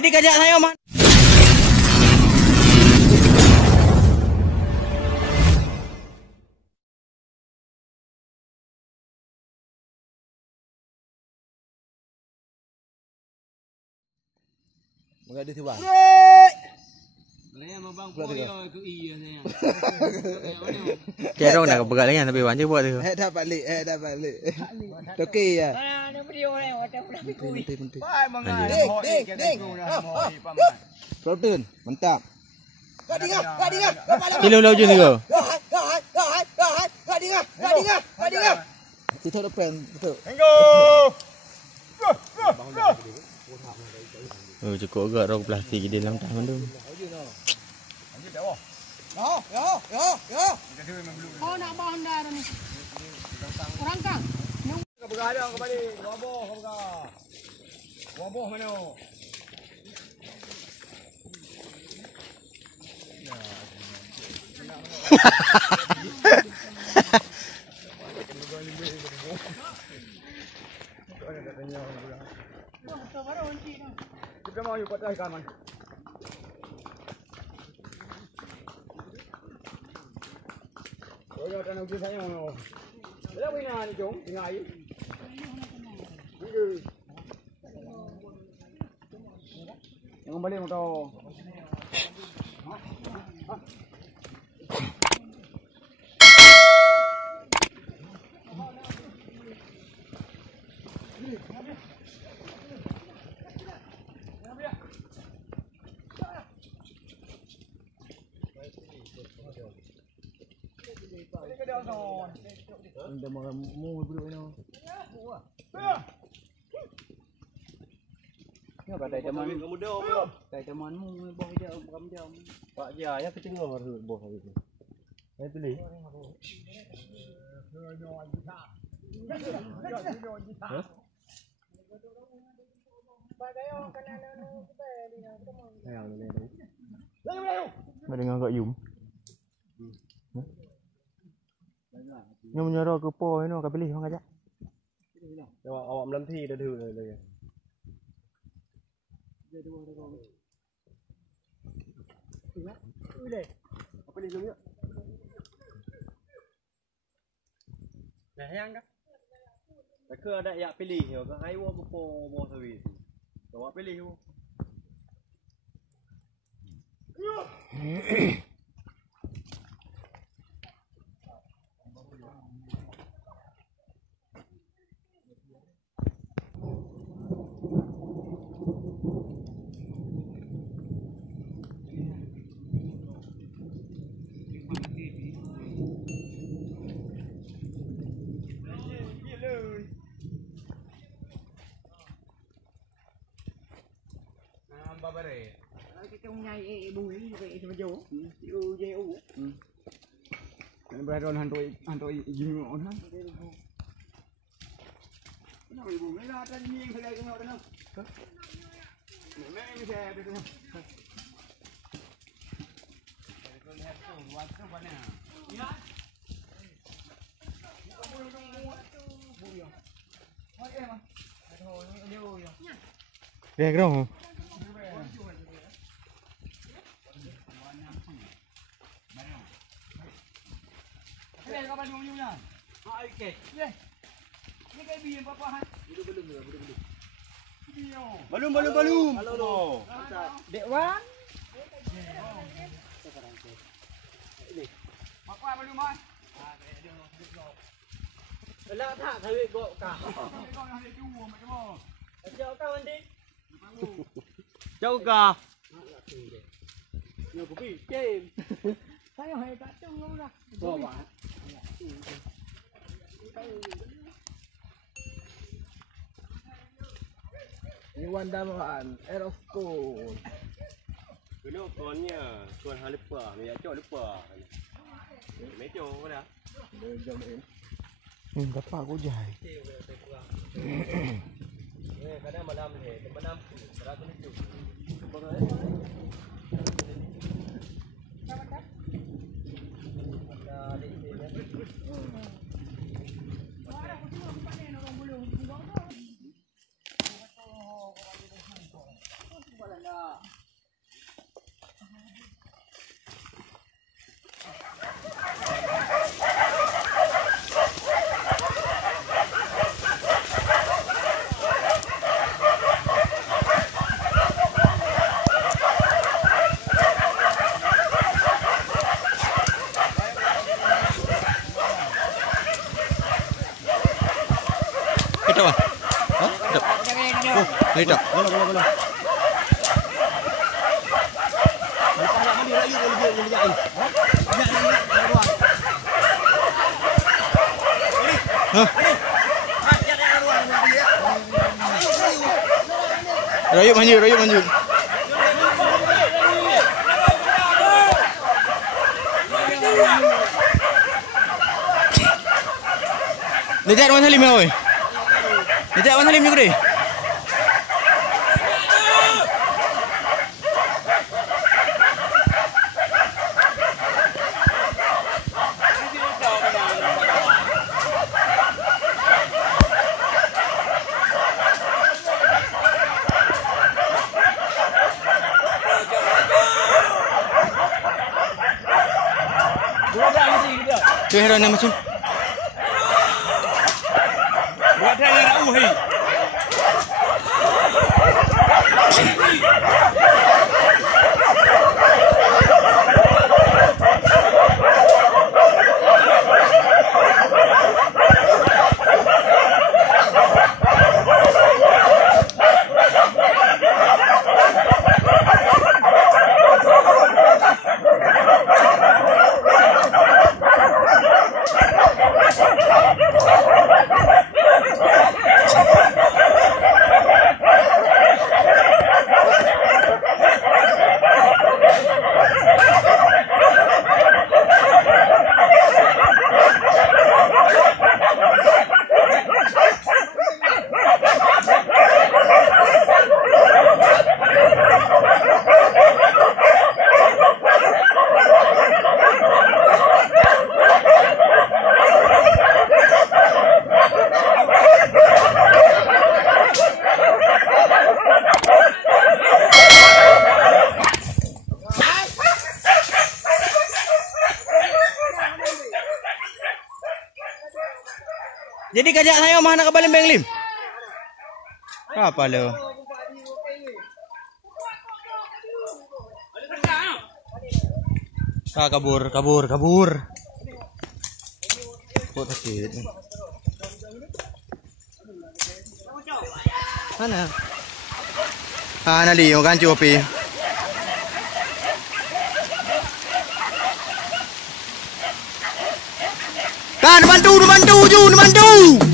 Jadi kajak saya man. Enggak ada tiba. Boleh mabang poyo tu iya saya. Kira nak pegang dengan tapi banyak buat tu. Dah balik, dah balik. Okey ya. Ada video ni, ada video. Pai mangan. Ding. Protein, mantap. Kau dengar. Kilo laju ni kau. Kau dengar. Tutup depan, tutup. Go. Oh, cukup agak rok plastik di dalam tangan tu. Yo. Oh, nak bawa Honda ni. Orang kang. Kau berada kembali. Waboh kau berada. Waboh mana? Kita mau ikut dah kaman. Oh ya, tanah uji saya mau. Bila bina ni jom, bina air. Yang balik motor. Dah makan mu dulu ni. Ya, pada zaman muda apa? Pada zaman mu boh dia bukan jam. Pak dia ya ketengah baru boh itu. Saya pilih. Mendengar kat yum. Yang menyerah ke po ini kau pilih orang ajak. Awak melanti dah dulu lagi. Apa ni jom ya? Dah yang dah. Tak ada yang pilih ya, ke hai wo po sawi. Awak pilih wo. Babare. Kita nyai ibu ni pakai sama jo. Iu JU. Kan beradon hantu jing on ha. Kenapa ibu? Ni lah ada jing sekali tengok dah. Memang ni saya ada tengok. Kalau lihat tu, waktu mana? Ya. Dia kerong. Belum. Halo. Dekwan. Papa belum mas. Lah tak tahu kok kah. Jauh kau nanti. Jauh kah? Yo kopi, kem. Saya hai tak tahu lah. Bawa. Ini wandaman, aerosol. Dulu konnya, kon hal lepa, minyak cok lepa. Mejo dah. Jom ni. Berapa aku jahit? Kadang malam ni, malam berapa ni tu? Ni tak. Boleh. Lepas nak mandi rayu boleh jai. Rayu manjur. Ni tak Wan Salim oi. Ni tak Wan Salim juga deh. Tu heran nama macam. Buat dah yang rauh ni. Jadi kajak saya mana ke Balim Beng Lim? Apa lo? Ah, kabur. Kok sakit. Mana? Ah, nali yung kan cuapi. Kan bantu, Ju, bantu.